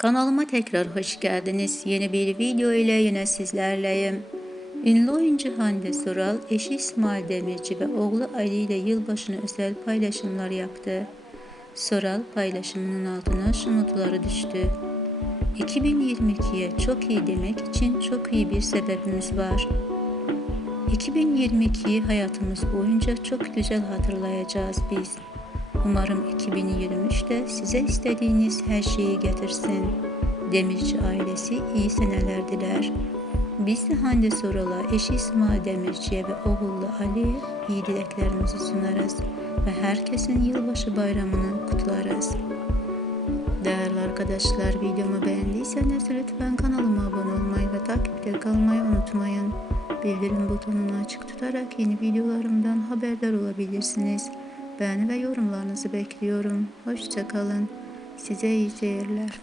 Kanalıma tekrar hoş geldiniz. Yeni bir video ile yine sizlerleyim. Ünlü oyuncu Hande Sural, eşi İsmail Demirci ve oğlu Ali ile yılbaşına özel paylaşımlar yaptı. Sural paylaşımının altına şu notları düştü. 2022'ye çok iyi demek için çok iyi bir sebebimiz var. 2022'yi hayatımız boyunca çok güzel hatırlayacağız biz. Umarım 2023'te size istediğiniz her şeyi getirsin. Demirci ailesi iyi seneler diler. Biz de Hande Soral'a, eşi İsmail Demirci'ye ve oğullu Ali'ye iyi dileklerimizi sunarız ve herkesin yılbaşı bayramını kutlarız. Değerli arkadaşlar videomu beğendiyseniz lütfen kanalıma abone olmayı ve takipte kalmayı unutmayın. Bildirim butonunu açık tutarak yeni videolarımdan haberdar olabilirsiniz. Beğeni ve yorumlarınızı bekliyorum. Hoşçakalın. Size iyi seyirler.